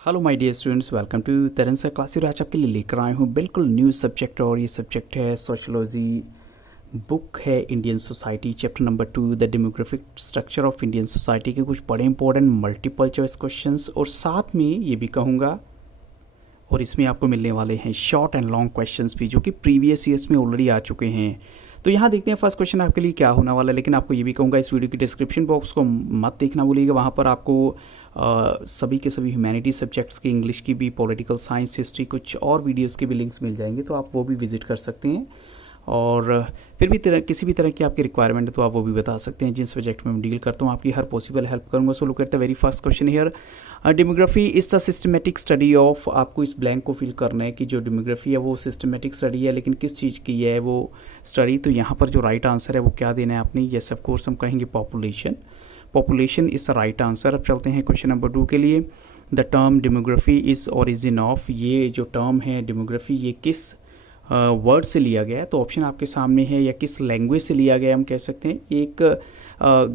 Hello my dear students, welcome to Taran sir classes. आज आपके लिए लेकर आए हूँ बिल्कुल न्यू सब्जेक्ट और ये सब्जेक्ट है सोशोलॉजी। बुक है Indian society, chapter number 2 the demographic structure of Indian society के कुछ बड़े इंपॉर्टेंट मल्टीपल चॉइस क्वेश्चंस और साथ में ये भी कहूँगा और इसमें आपको मिलने वाले हैं शॉर्ट एंड लॉन्ग क्वेश्चंस भी जो कि प्रीवियस ईयर्स में ऑलरेडी आ चुके हैं। तो यहाँ देखते हैं फर्स्ट क्वेश्चन आपके लिए क्या होने वाला है। लेकिन आपको ये भी कहूँगा इस वीडियो की डिस्क्रिप्शन बॉक्स को मत देखना भूलिएगा, वहाँ पर आपको सभी के सभी ह्यूमैनिटी सब्जेक्ट्स की, इंग्लिश की भी, पॉलिटिकल साइंस, हिस्ट्री, कुछ और वीडियोस के भी लिंक्स मिल जाएंगे, तो आप वो भी विजिट कर सकते हैं। और फिर भी किसी भी तरह की आपकी रिक्वायरमेंट है तो आप वो भी बता सकते हैं। जिस सब्जेक्ट में मैं डील करता हूँ आपकी हर पॉसिबल हेल्प करूँगा। So look at the very first question here. Demography is the systematic study of, आपको इस ब्लैंक को फिल करना है कि जो डेमोग्राफी है वो सिस्टमेटिक स्टडी है, लेकिन किस चीज़ की है वो स्टडी। तो यहाँ पर जो राइट आंसर है वो क्या देना है आपने? येस ऑफ कोर्स हम कहेंगे population. Population is the right answer. अब चलते हैं क्वेश्चन नंबर 2 के लिए। The term demography is origin of, ये जो टर्म है डेमोग्राफी ये किस वर्ड से लिया गया है? तो ऑप्शन आपके सामने है, या किस लैंग्वेज से लिया गया है हम कह सकते हैं। एक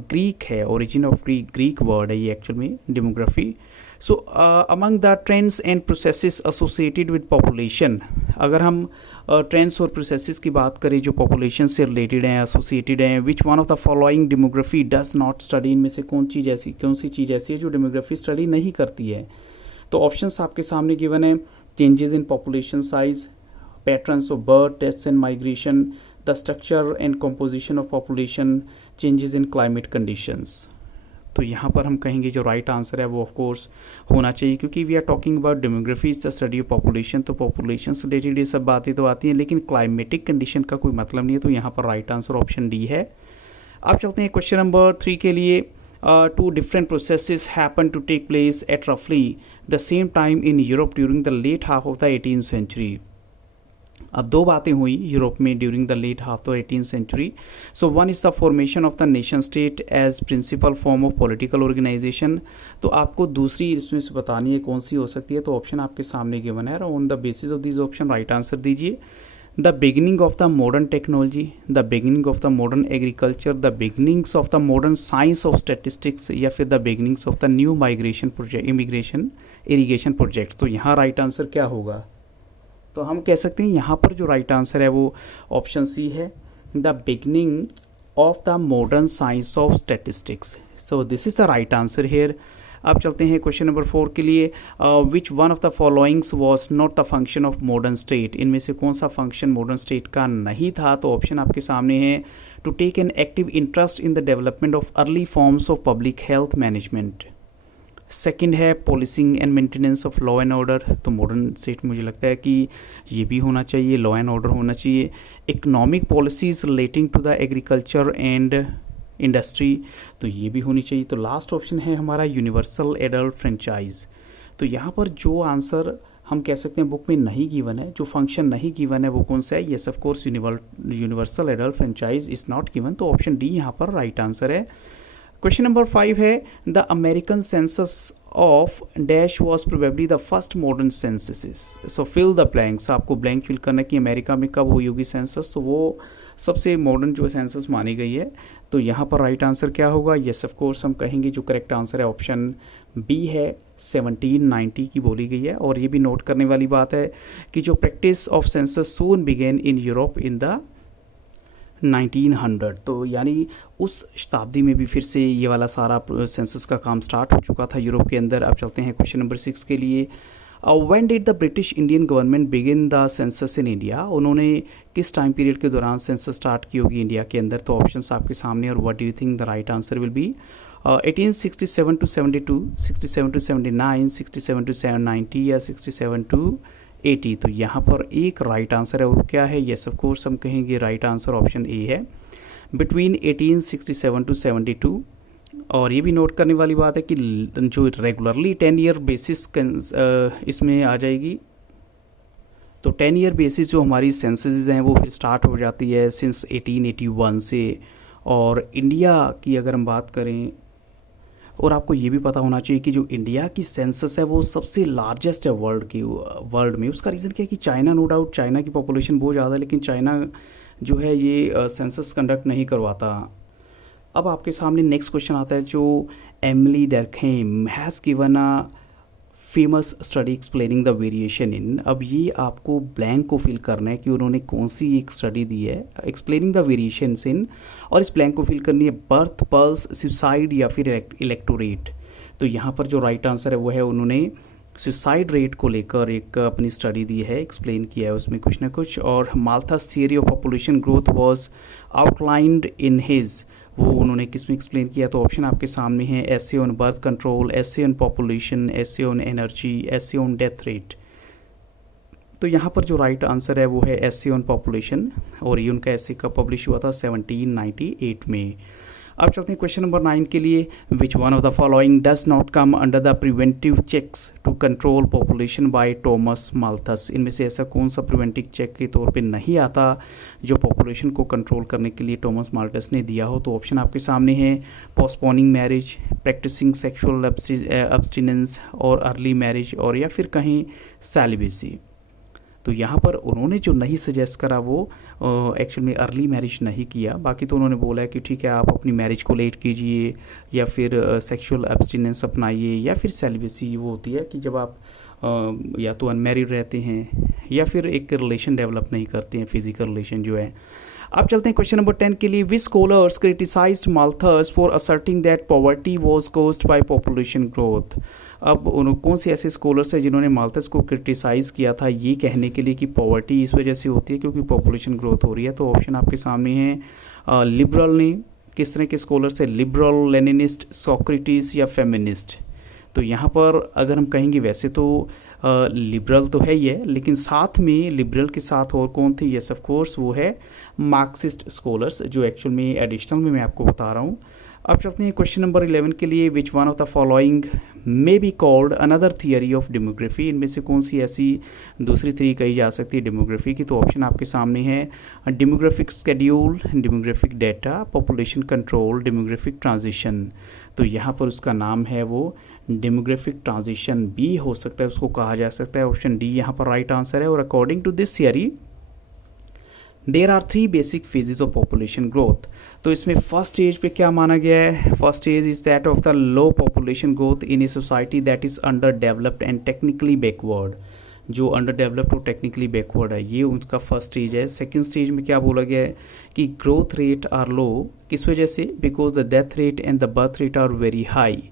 ग्रीक है, ओरिजिन ऑफ ग्रीक वर्ड है ये एक्चुअल में demography. So among the trends and processes associated with population, अगर हम ट्रेंड्स और प्रोसेसेस की बात करें जो पॉपुलेशन से रिलेटेड हैं, एसोसिएटेड हैं, विच one of the following demography does not study, इनमें से कौन सी चीज़ ऐसी है जो डेमोग्राफी स्टडी नहीं करती है? तो ऑप्शंस आपके सामने गिवन है। Changes in population size, patterns of birth, deaths and migration, the structure and composition of population, changes in climate conditions। तो यहाँ पर हम कहेंगे जो राइट आंसर है वो ऑफ कोर्स होना चाहिए, क्योंकि we are talking about demography is the study of population. तो पॉपुलेशन से रिलेटेड ये सब बातें तो आती हैं, लेकिन क्लाइमेटिक कंडीशन का कोई मतलब नहीं है। तो यहाँ पर राइट आंसर ऑप्शन डी है। अब चलते हैं क्वेश्चन नंबर 3 के लिए। Two different processes happened to take place at roughly the same time in Europe during the late half of the 18th century। अब दो बातें हुई यूरोप में during the late half of 18th century. So one is the formation of the nation state as principal form of political organisation. तो आपको दूसरी इसमें से बतानी है कौन सी हो सकती है। तो ऑप्शन आपके सामने गिवन है, on the basis of this option right answer दीजिए। The beginning of the modern technology, the beginning of the modern agriculture, the beginnings of the modern science of statistics, या फिर the beginnings of the new migration project, immigration irrigation projects. तो यहाँ right answer क्या होगा? तो हम कह सकते हैं यहाँ पर जो राइट आंसर है वो ऑप्शन सी है, the beginning of the modern science of statistics. So this is the right answer here. अब चलते हैं क्वेश्चन नंबर 4 के लिए। Which one of the followings was not the function of modern state, इनमें से कौन सा फंक्शन मॉडर्न स्टेट का नहीं था? तो ऑप्शन आपके सामने है, to take an active interest in the development of early forms of public health management. Second है policing and maintenance of law and order. तो मॉडर्न स्टेट मुझे लगता है कि ये भी होना चाहिए, लॉ एंड ऑर्डर होना चाहिए। Economic policies relating to the agriculture and industry, तो ये भी होनी चाहिए। तो लास्ट ऑप्शन है हमारा यूनिवर्सल एडल्ट फ्रेंचाइज। तो यहाँ पर जो आंसर हम कह सकते हैं बुक में नहीं गिवन है, जो फंक्शन नहीं गिवन है वो कौन सा है? Yes of course universal adult franchise is not given. तो ऑप्शन डी यहाँ पर राइट आंसर है। क्वेश्चन नंबर 5 है, the American census of dash was probably the first modern census. So fill the blanks, आपको ब्लैंक फिल करना है कि America में कब हुई होगी सेंसस। तो वो सबसे मॉडर्न जो सेंसस मानी गई है। तो यहाँ पर राइट आंसर क्या होगा? येस ऑफ कोर्स हम कहेंगे जो करेक्ट आंसर है ऑप्शन बी है, 1790 की बोली गई है। और ये भी नोट करने वाली बात है कि जो practice of census soon began in Europe in the 1900। तो यानी उस शताब्दी में भी फिर से ये वाला सारा सेंसस का काम स्टार्ट हो चुका था यूरोप के अंदर। अब चलते हैं क्वेश्चन नंबर 6 के लिए। When did the British Indian government begin the census in India, उन्होंने किस टाइम पीरियड के दौरान सेंसस स्टार्ट की होगी इंडिया के अंदर? तो ऑप्शंस आपके सामने, और what do you think the right answer will be? 1867 to 72, 67 to 79, 67 to 790 या 67 to 80। तो यहाँ पर एक राइट आंसर है, और क्या है? येस ऑफ कोर्स हम कहेंगे राइट आंसर ऑप्शन ए है, बिटवीन 1867 to 72। और ये भी नोट करने वाली बात है कि जो रेगुलरली 10 ईयर बेसिस इसमें आ जाएगी। तो 10 ईयर बेसिस जो हमारी सेंसस हैं वो फिर स्टार्ट हो जाती है सिंस 1881 से। और इंडिया की अगर हम बात करें, और आपको ये भी पता होना चाहिए कि जो इंडिया की सेंसस है वो सबसे लार्जेस्ट है वर्ल्ड में। उसका रीज़न क्या है कि चाइना, नो डाउट चाइना की पॉपुलेशन बहुत ज़्यादा है, लेकिन चाइना जो है ये सेंसस कंडक्ट नहीं करवाता। अब आपके सामने नेक्स्ट क्वेश्चन आता है जो Emile Durkheim has given a famous study explaining the variation in. अब ये आपको ब्लैंक को फिल करना है कि उन्होंने कौन सी एक स्टडी दी है एक्सप्लेनिंग द वेरिएशंस इन, और इस ब्लैंक को फिल करनी है बर्थ, पल्स, सुसाइड या फिर इलेक्टोरेट। तो यहाँ पर जो राइट आंसर है वो है उन्होंने सुसाइड रेट को लेकर एक अपनी स्टडी दी है, एक्सप्लेन किया है उसमें कुछ ना कुछ। और Malthus theory of population growth was outlined in his, वो उन्होंने किस में एक्सप्लेन किया? तो ऑप्शन आपके सामने है essay on birth control, essay on population, essay on energy, essay on death rate. तो यहाँ पर जो राइट आंसर है वो है एसे ऑन पॉपुलेशन, और ये उनका एसे का पब्लिश हुआ था 1798 में। अब चलते हैं क्वेश्चन नंबर 9 के लिए। Which one of the following does not come under the preventive checks to control population by Thomas Malthus? इनमें से ऐसा कौन सा प्रिवेंटिव चेक के तौर पे नहीं आता जो पॉपुलेशन को कंट्रोल करने के लिए टॉमस माल्थस ने दिया हो? तो ऑप्शन आपके सामने है postponing marriage, practising sexual abstinence और अर्ली मैरिज, और या फिर कहीं सेलिबेसी। तो यहाँ पर उन्होंने जो नहीं सजेस्ट करा वो एक्चुअल में अर्ली मैरिज नहीं किया, बाकी तो उन्होंने बोला है कि ठीक है आप अपनी मैरिज को लेट कीजिए, या फिर सेक्सुअल एब्स्टिनेंस अपनाइए, या फिर सेलिबेसी वो होती है कि जब आप या तो अनमैरिड रहते हैं या फिर एक रिलेशन डेवलप नहीं करते हैं, फिजिकल रिलेशन जो है। अब चलते हैं क्वेश्चन नंबर 10 के लिए। Which scholars criticised Malthus for asserting that poverty was caused by population growth? अब कौन से ऐसे स्कॉलर्स हैं जिन्होंने माल्थस को क्रिटिसाइज़ किया था ये कहने के लिए कि पॉवर्टी इस वजह से होती है क्योंकि पॉपुलेशन ग्रोथ हो रही है? तो ऑप्शन आपके सामने है लिबरल ने, किस तरह के स्कॉलर्स है? लिबरल, लेनिनिस्ट, सोक्रेटिस या फेमिनिस्ट? तो यहाँ पर अगर हम कहेंगे वैसे तो लिबरल तो है ही है, लेकिन साथ में लिबरल के साथ और कौन थे? यस ऑफ कोर्स वो है मार्क्सिस्ट स्कॉलर्स, जो एक्चुअल में एडिशनल में मैं आपको बता रहा हूँ। अब चलते हैं क्वेश्चन नंबर 11 के लिए। Which one of the following may be called another theory of demography? इनमें से कौन सी ऐसी दूसरी थ्योरी कही जा सकती है डेमोग्राफी की? तो ऑप्शन आपके सामने है demographic schedule, demographic data, population control, demographic transition. तो यहाँ पर उसका नाम है वो डेमोग्राफिक ट्रांजिशन भी हो सकता है, उसको कहा जा सकता है। ऑप्शन डी यहाँ पर राइट आंसर है। और according to this theory there are 3 basic phases of population growth. तो इसमें फर्स्ट स्टेज पे क्या माना गया है? First stage is that of the low population growth in a society that is under developed and technically backward. जो under developed और technically backward है ये उनका फर्स्ट स्टेज है। सेकेंड स्टेज में क्या बोला गया है कि ग्रोथ रेट आर लो, किस वजह से? Because the death rate and the birth rate are very high,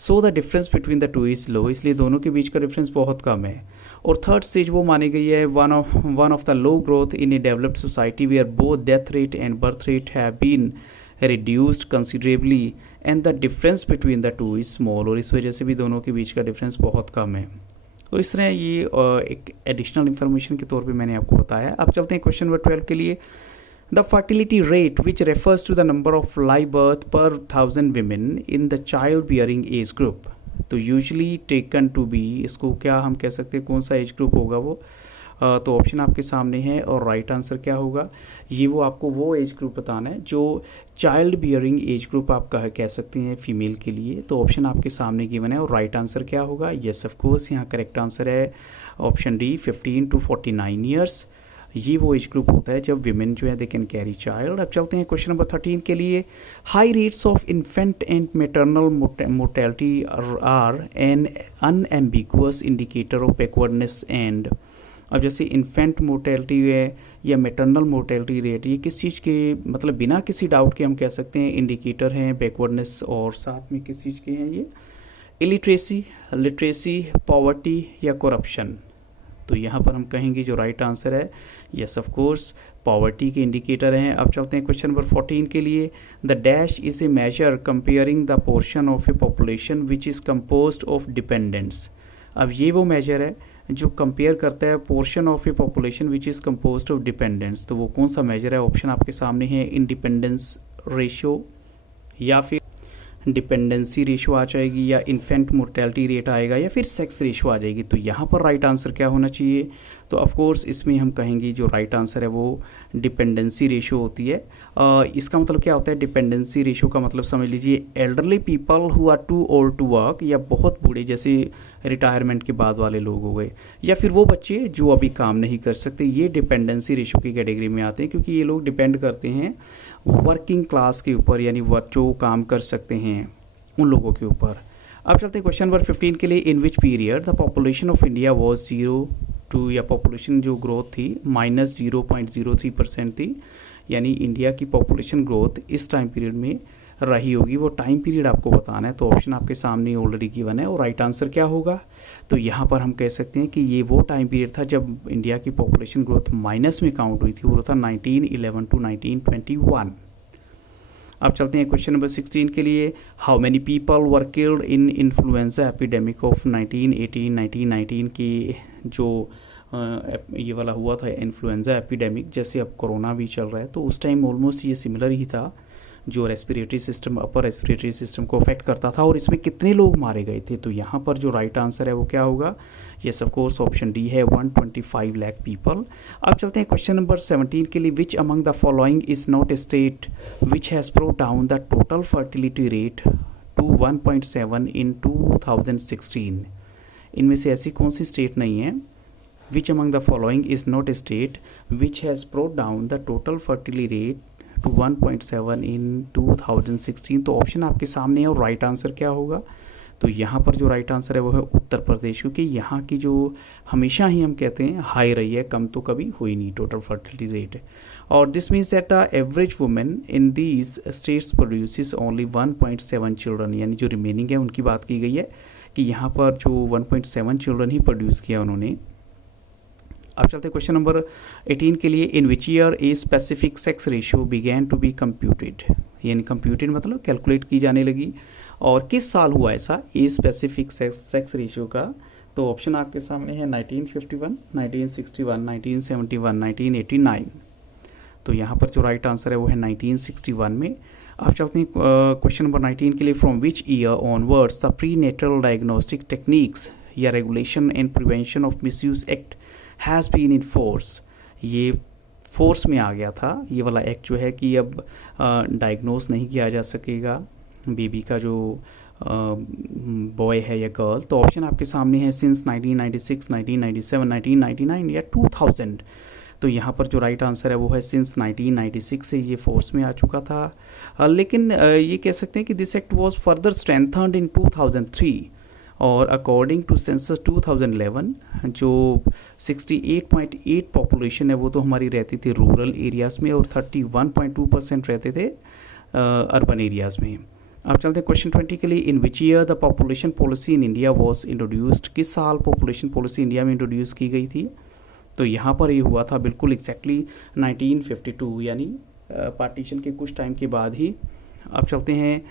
so the difference between the two is low, इसलिए दोनों के बीच का डिफरेंस बहुत कम है। और थर्ड स्टेज वो मानी गई है one of the low growth in a developed society where both death rate and birth rate have been reduced considerably and the difference between the two is small, और इस वजह से भी दोनों के बीच का डिफरेंस बहुत कम है। तो इस तरह ये एक एडिशनल इन्फॉर्मेशन के तौर पे मैंने आपको बताया। अब चलते हैं क्वेश्चन नंबर 12 के लिए। The fertility rate which refers to the number of live birth per 1000 women in the child bearing age group. तो यूजली टेकन टू बी, इसको क्या हम कह सकते हैं, कौन सा एज ग्रुप होगा वो? तो ऑप्शन आपके सामने है और राइट आंसर क्या होगा? ये वो आपको वो एज ग्रुप बताना है जो चाइल्ड बियरिंग एज ग्रुप आप कह सकते हैं फीमेल के लिए। तो ऑप्शन आपके सामने गिवन है और राइट आंसर क्या होगा? येस ऑफ कोर्स यहाँ करेक्ट आंसर है ऑप्शन डी 15 to 49 ईयर्स। ये वो एज ग्रुप होता है जब विमेन जो है दे कैन कैरी चाइल्ड। अब चलते हैं क्वेश्चन नंबर 13 के लिए। High rates of infant and maternal mortality are an unambiguous indicator of backwardness and. अब जैसे इन्फेंट मोर्टेलिटी है या मेटरनल मोर्टेलिटी रेट, ये किस चीज़ के मतलब बिना किसी डाउट के हम कह सकते हैं इंडिकेटर हैं बैकवर्डनेस, और साथ में किस चीज़ के हैं ये? इलिटरेसी, लिटरेसी, पॉवर्टी या करप्शन। तो यहाँ पर हम कहेंगे जो राइट आंसर है यस ऑफ कोर्स पॉवर्टी के इंडिकेटर हैं। अब चलते हैं क्वेश्चन नंबर 14 के लिए। The dash is a measure comparing the portion of a population which is composed of dependents. अब ये वो मेजर है जो कंपेयर करता है portion of a population which is composed of dependents. तो वो कौन सा मेजर है? ऑप्शन आपके सामने है इंडिपेंडेंस रेशियो, या फिर डिपेंडेंसी रेशियो आ जाएगी, या इन्फेंट मोर्टेलिटी रेट आएगा, या फिर सेक्स रेशियो आ जाएगी। तो यहाँ पर राइट आंसर क्या होना चाहिए? तो ऑफ कोर्स इसमें हम कहेंगे जो राइट आंसर है वो डिपेंडेंसी रेशियो होती है। इसका मतलब क्या होता है? डिपेंडेंसी रेशियो का मतलब समझ लीजिए elderly people who are too old to work, या बहुत बूढ़े जैसे रिटायरमेंट के बाद वाले लोग हो गए, या फिर वो बच्चे जो अभी काम नहीं कर सकते, ये डिपेंडेंसी रेशियो की कैटेगरी में आते हैं क्योंकि ये लोग डिपेंड करते हैं वर्किंग क्लास के ऊपर, यानी जो काम कर सकते हैं उन लोगों के ऊपर। अब चलते हैं क्वेश्चन नंबर 15 के लिए। In which period the population of India was 0 या पॉपुलेशन जो ग्रोथ थी -0.03% थी, यानी इंडिया की पॉपुलेशन ग्रोथ इस टाइम पीरियड में रही होगी, वो टाइम पीरियड आपको बताना है। तो ऑप्शन आपके सामने ऑलरेडी गिवन है और राइट आंसर क्या होगा, तो यहाँ पर हम कह सकते हैं कि ये वो टाइम पीरियड था जब इंडिया की पॉपुलेशन ग्रोथ माइनस में काउंट हुई थी, वो था 1911 टू 1921। अब चलते हैं क्वेश्चन नंबर 16 के लिए। How many people were killed in influenza epidemic of 1918-1919 की जो ये वाला हुआ था इन्फ्लुएंजा एपिडेमिक, जैसे अब कोरोना भी चल रहा है तो उस टाइम ऑलमोस्ट ये सिमिलर ही था, जो respiratory system upper respiratory system को अफेक्ट करता था। और इसमें कितने लोग मारे गए थे, तो यहाँ पर जो राइट आंसर है वो क्या होगा, yes of course option D है, 125 लाख पीपल। अब चलते हैं क्वेश्चन नंबर 17 के लिए। Which among the following is not a state which has brought down the total fertility rate to 1.7 in 2016। इनमें से ऐसी कौन सी स्टेट नहीं है, which among the following is not a state which has brought down the total fertility rate to 1.7 in 2016। तो option आपके सामने है और राइट आंसर क्या होगा, तो यहाँ पर जो राइट आंसर है वो है उत्तर प्रदेश, क्योंकि यहाँ की जो हमेशा ही हम कहते हैं हाई रही है, कम तो कभी हुई नहीं टोटल फर्टिलिटी रेट। और this means that the average women in these states produces only 1.7 children, यानी जो रिमेनिंग है उनकी बात की गई है कि यहाँ पर जो 1.7 चिल्ड्रन ही प्रोड्यूस किया उन्होंने। अब चलते हैं क्वेश्चन नंबर 18 के लिए। In which year a specific sex ratio began to be computed, यानी कंप्यूटेड मतलब कैलकुलेट की जाने लगी, और किस साल हुआ ऐसा ए स्पेसिफिक सेक्स रेशियो का, तो ऑप्शन आपके सामने है 1951, 1961, 1971, 1989। तो यहाँ पर जो राइट आंसर है वो है 1961 में। अब चलते हैं क्वेश्चन नंबर 19 के लिए। From which year onwards the pre natal diagnostic techniques या regulation and prevention of misuse act has been in force, ये फोर्स में आ गया था ये वाला एक्ट जो है कि अब डायग्नोस नहीं किया जा सकेगा बेबी का जो बॉय है या गर्ल। तो ऑप्शन आपके सामने है सिंस 1996, 1997, 1999 या 2000। तो यहाँ पर जो राइट आंसर है वो है सिंस 1996 से ये फोर्स में आ चुका था। लेकिन ये कह सकते हैं कि दिस एक्ट वाज फर्दर स्ट्रेंथन्ड इन 2003 और अकॉर्डिंग टू सेंसस 2011 जो 68.8 पॉपुलेशन है वो तो हमारी रहती थी रूरल एरियाज़ में और 31.2% रहते थे अर्बन एरियाज़ में। अब चलते हैं क्वेश्चन 20 के लिए। In which year the population policy in India was introduced, किस साल पॉपुलेशन पॉलिसी इंडिया में इंट्रोड्यूस की गई थी, तो यहाँ पर ये हुआ था बिल्कुल एग्जैक्टली 1952, यानी पार्टीशन के कुछ टाइम के बाद ही। अब चलते हैं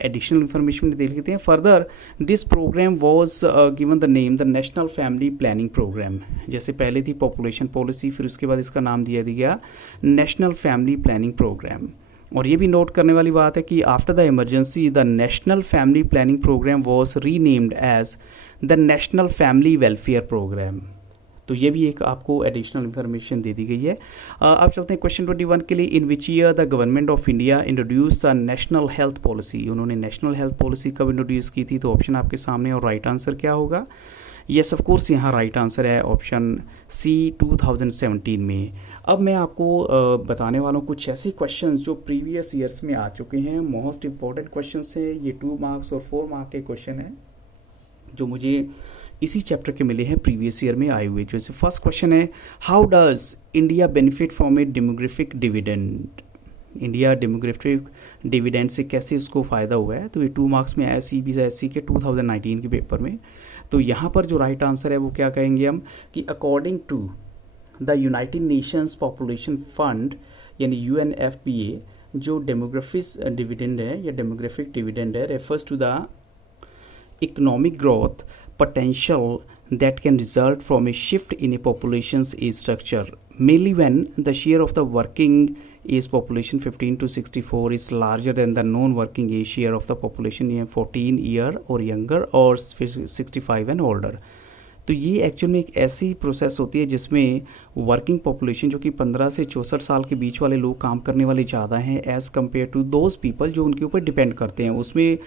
एडिशनल इन्फॉर्मेशन देख लेते हैं। Further this programme was given the name the National Family planning Programme, जैसे पहले थी पॉपुलेशन पॉलिसी फिर उसके बाद इसका नाम दिया गया नेशनल फैमिली प्लानिंग प्रोग्राम। और ये भी नोट करने वाली बात है कि after the Emergency the National Family planning Programme was renamed as the National Family Welfare Programme. तो ये भी एक आपको एडिशनल इन्फॉर्मेशन दे दी गई है। अब चलते हैं क्वेश्चन 21 के लिए। In which year the government of India introduce the national health policy, उन्होंने नेशनल हेल्थ पॉलिसी कब इंट्रोड्यूस की थी, तो ऑप्शन आपके सामने और राइट आंसर क्या होगा, येस ऑफ कोर्स यहाँ राइट आंसर है ऑप्शन सी 2017 में। अब मैं आपको बताने वाला हूँ कुछ ऐसे क्वेश्चंस जो प्रीवियस ईयर्स में आ चुके हैं, मोस्ट इंपॉर्टेंट क्वेश्चंस हैं, ये 2 मार्क्स और 4 मार्क के क्वेश्चन हैं जो मुझे इसी चैप्टर के मिले हैं प्रीवियस ईयर में आए हुए। जैसे फर्स्ट क्वेश्चन है how does India benefit from A demographic dividend, India demographic dividend से कैसे उसको फ़ायदा हुआ है, तो ये 2 मार्क्स में आया CBSE के 2019 के पेपर में। तो यहाँ पर जो राइट आंसर है वो क्या कहेंगे हम कि according to the United Nations Population Fund यानी UNFPA, जो डेमोग्राफिक डिविडेंड है या डेमोग्राफिक डिविडेंड है refers to the economic growth potential that can result from a shift in a population's age structure, mainly when the share of the working age population 15 to 64 is larger than the non-working age share of the population 14 year or younger or 65 and older। तो ये actual में एक ऐसी process होती है जिसमें working population जो कि 15 से 64 साल के बीच वाले लोग काम करने वाले ज़्यादा हैं as compare to those people जो उनके ऊपर डिपेंड करते हैं, उसमें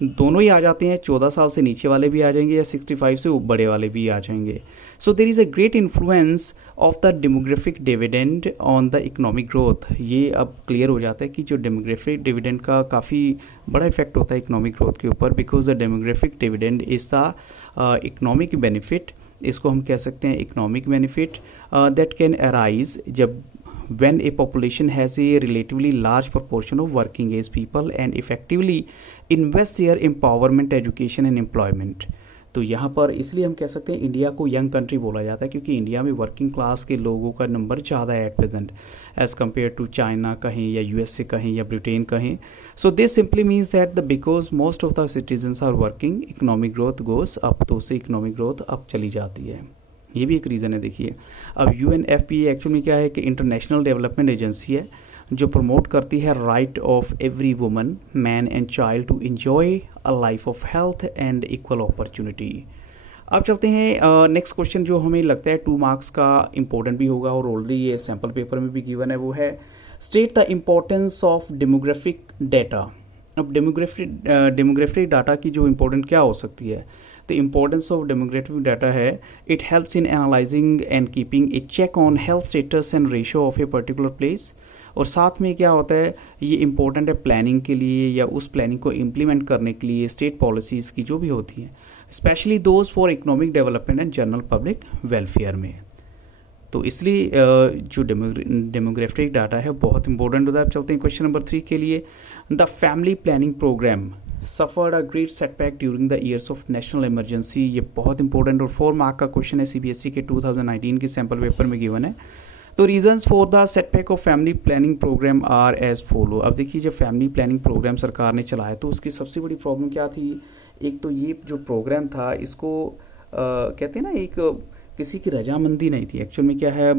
दोनों ही आ जाते हैं, 14 साल से नीचे वाले भी आ जाएंगे या 65 से बड़े वाले भी आ जाएंगे. So there is a great influence of the demographic dividend on the economic growth. ये अब क्लियर हो जाता है कि जो डेमोग्राफिक डिविडेंड का काफ़ी बड़ा इफेक्ट होता है इकोनॉमिक ग्रोथ के ऊपर, because the demographic dividend is the economic benefit. इसको हम कह सकते हैं economic benefit that can arise जब when a population has a relatively large proportion of working age people and effectively invest their empowerment, education and employment. तो यहाँ पर इसलिए हम कह सकते हैं इंडिया को यंग कंट्री बोला जाता है, क्योंकि इंडिया में वर्किंग क्लास के लोगों का नंबर ज़्यादा है at present as compare to China कहें या यूएसए कहें या ब्रिटेन कहें. So this simply means that the because most of the citizens are working, economic growth goes up, तो उससे इकोनॉमिक ग्रोथ अप चली जाती है. ये भी एक रीज़न है. देखिए अब UNFPA एक्चुअल में क्या है कि इंटरनेशनल डेवलपमेंट एजेंसी है जो प्रमोट करती है right of every woman, man and child to enjoy a life of health and equal opportunity. अब चलते हैं नेक्स्ट क्वेश्चन जो हमें लगता है 2 मार्क्स का इंपॉर्टेंट भी होगा और ऑलरेडी ये सैम्पल पेपर में भी गिवन है. वो है state the importance of demographic data. अब डेमोग्राफिक डाटा की जो इम्पोर्टेंट क्या हो सकती है, the importance of demographic data है it helps in analyzing and keeping a check on health status and ratio of a particular place. और साथ में क्या होता है, ये इम्पोर्टेंट है प्लानिंग के लिए या उस प्लानिंग को इम्प्लीमेंट करने के लिए स्टेट पॉलिसीज़ की जो भी होती हैं, specially those for economic development and general public welfare में. तो इसलिए जो डेमोग्राफिक डाटा है बहुत इंपॉर्टेंट होता है. अब चलते हैं क्वेश्चन नंबर 3 के लिए. The family planning programme suffered a great setback during the years of national emergency. ये बहुत इंपॉर्टेंट और 4 मार्क का क्वेश्चन है, CBSE के 2019 के सैम्पल पेपर में गिवन है. तो reasons for the setback of family planning programme are as follow. अब देखिए जब फैमिली प्लानिंग प्रोग्राम सरकार ने चलाया तो उसकी सबसे बड़ी प्रॉब्लम क्या थी. एक तो ये जो प्रोग्राम था इसको कहते हैं ना, एक किसी की रजामंदी नहीं थी. एक्चुअल में क्या है,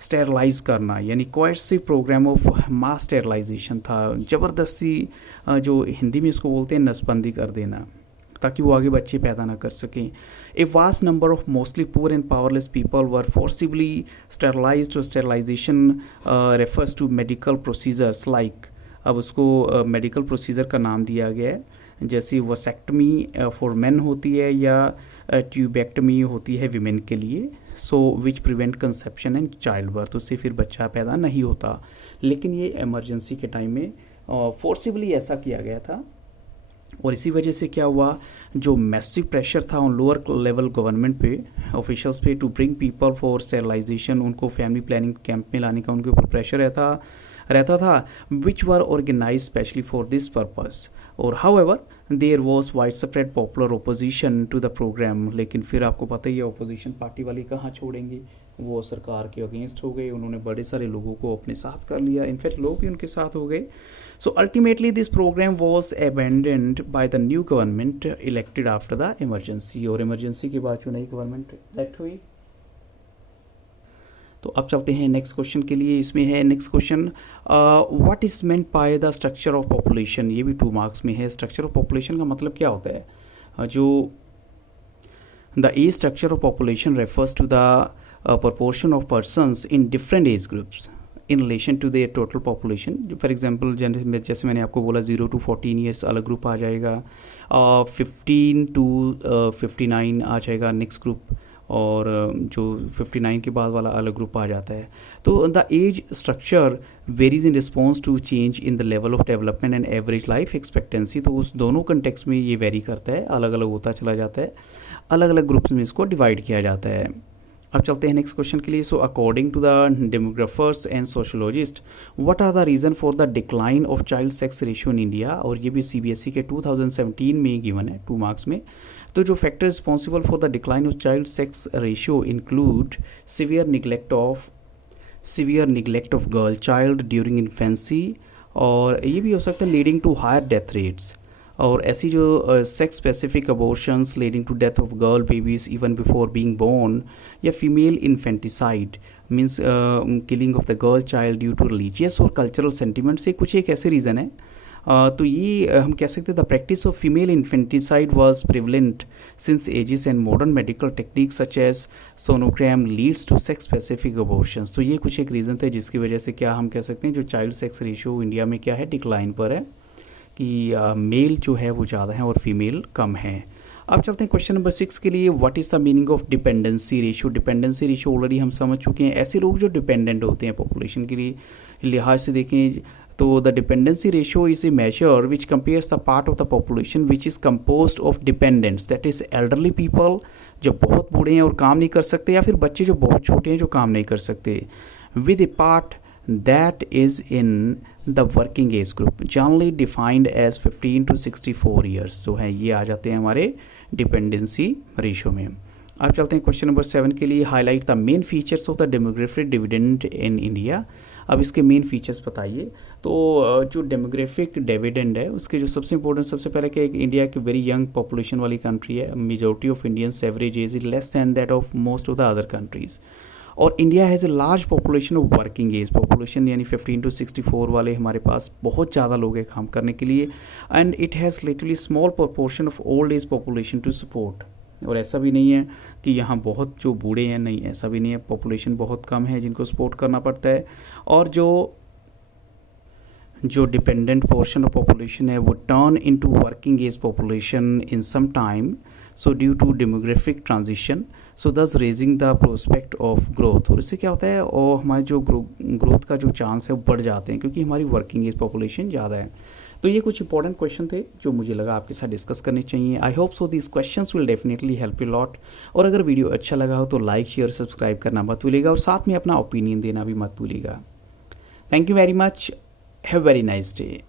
स्टेरलाइज करना यानी coercive programme of mass sterilisation था. ज़बरदस्ती जो हिंदी में इसको बोलते हैं नसबंदी कर देना ताकि वो आगे बच्चे पैदा ना कर सकें. A vast number of mostly poor and powerless people were forcibly sterilised. Sterilisation refers to medical procedures like, अब उसको मेडिकल प्रोसीजर का नाम दिया गया है, जैसी वसेक्टमी फॉर मेन होती है या ट्यूबेक्टमी होती है विमेन के लिए. So which prevent conception and child birth, उससे फिर बच्चा पैदा नहीं होता. लेकिन ये इमरजेंसी के टाइम में फोर्सिबली ऐसा किया गया था और इसी वजह से क्या हुआ, जो मैसिव प्रेशर था उन लोअर लेवल गवर्नमेंट पे ऑफिशियल्स पे to bring people for sterilisation, उनको फैमिली प्लानिंग कैंप में लाने का उनके ऊपर प्रेशर रहता था which were organise specially for this purpose. और however there was wide spread popular opposition to the programme. लेकिन फिर आपको पता ही है ओपोजिशन पार्टी वाले कहाँ छोड़ेंगे, वो सरकार के अगेंस्ट हो गए, उन्होंने बड़े सारे लोगों को अपने साथ कर लिया, इनफैक्ट लोग भी उनके साथ हो गए. So ultimately this programme was abandoned by the new government elected after the emergency. और इमरजेंसी के बाद जो नई गवर्नमेंट इलेक्ट हुई. तो अब चलते हैं नेक्स्ट क्वेश्चन के लिए. इसमें है next question, what is meant by the structure of population. ये भी 2 मार्क्स में है. स्ट्रक्चर ऑफ पॉपुलेशन का मतलब क्या होता है, जो the age structure of population refers to the proportion of persons in different age groups in relation to their total population. For example जैसे मैंने आपको बोला 0 to 14 ईयर्स अलग ग्रुप आ जाएगा, 15 to 59 आ जाएगा नेक्स्ट ग्रुप, और जो 59 के बाद वाला अलग ग्रुप आ जाता है. तो the age structure varies in response to change in the level of development and average life expectancy. तो उस दोनों कंटेक्स में ये वेरी करता है, अलग अलग होता चला जाता है, अलग अलग ग्रुप्स में इसको डिवाइड किया जाता है. अब चलते हैं नेक्स्ट क्वेश्चन के लिए. So according to the demographers and sociologist what are the reason for the decline of child sex ratio in India. और ये भी CBSE के 2017 में गिवन है 2 मार्क्स में. तो जो factor responsible for the decline of child sex ratio include severe neglect of girl child during infancy, और ये भी हो सकता है leading to higher death rates, और ऐसी जो sex specific abortions leading to death of girl babies even before being born, या female infanticide means killing of the girl child due to religious और कल्चरल सेंटिमेंट से कुछ एक ऐसे reason है. तो ये हम कह सकते हैं the practice of female infanticide was prevalent since ages and modern medical techniques such as sonogram leads to sex specific abortions. तो ये कुछ एक रीज़न थे जिसकी वजह से क्या हम कह सकते हैं जो चाइल्ड सेक्स रेशियो इंडिया में क्या है डिक्लाइन पर है. कि मेल जो है वो ज़्यादा है और फीमेल कम है। अब चलते हैं क्वेश्चन नंबर 6 के लिए। What is the meaning of dependency ratio. Dependency ratio already हम समझ चुके हैं। ऐसे लोग जो डिपेंडेंट होते हैं पॉपुलेशन के लिए लिहाज से देखें तो the dependency ratio is a major which compares the part of the population which is composed of dependents, that is elderly people जो बहुत बूढ़े हैं और काम नहीं कर सकते, या फिर बच्चे जो बहुत छोटे हैं जो काम नहीं कर सकते, with A part that is in the working age group generally defined as 15 to 64 years। so है ये आ जाते हैं हमारे डिपेंडेंसी रेशियो में। अब चलते हैं क्वेश्चन नंबर 7 के लिए। Highlight the main features of the demographic dividend in India. अब इसके मेन फीचर्स बताइए। तो जो डेमोग्राफिक डिविडेंड है उसके जो सबसे इंपॉर्टेंट, सबसे पहले कि इंडिया की वेरी यंग पॉपुलेशन वाली कंट्री है। Majority of Indians average age is less than that of most of the other countries. और India has a large population of working age population, यानी 15 to 64 वाले हमारे पास बहुत ज़्यादा लोग हैं काम करने के लिए। And it has literally small proportion of old age population to support. और ऐसा भी नहीं है कि यहाँ बहुत जो बूढ़े हैं, नहीं, ऐसा भी नहीं है। पॉपुलेशन बहुत कम है जिनको सपोर्ट करना पड़ता है। और जो डिपेंडेंट पोर्शन ऑफ पॉपुलेशन है वो turn into working age population in some time, so due to demographic transition, so thus raising the prospect of growth. और इससे क्या होता है, और हमारे जो ग्रोथ का जो चांस है वो बढ़ जाते हैं क्योंकि हमारी वर्किंग एज पॉपुलेशन ज़्यादा है। तो ये कुछ इंपॉर्टेंट क्वेश्चन थे जो मुझे लगा आपके साथ डिस्कस करने चाहिए। I hope so this questions will definitely help you lot. और अगर वीडियो अच्छा लगा हो तो लाइक, शेयर, सब्सक्राइब करना मत भूलिएगा और साथ में अपना ओपिनियन देना भी मत भूलिएगा। Thank you very much. Have very nice day.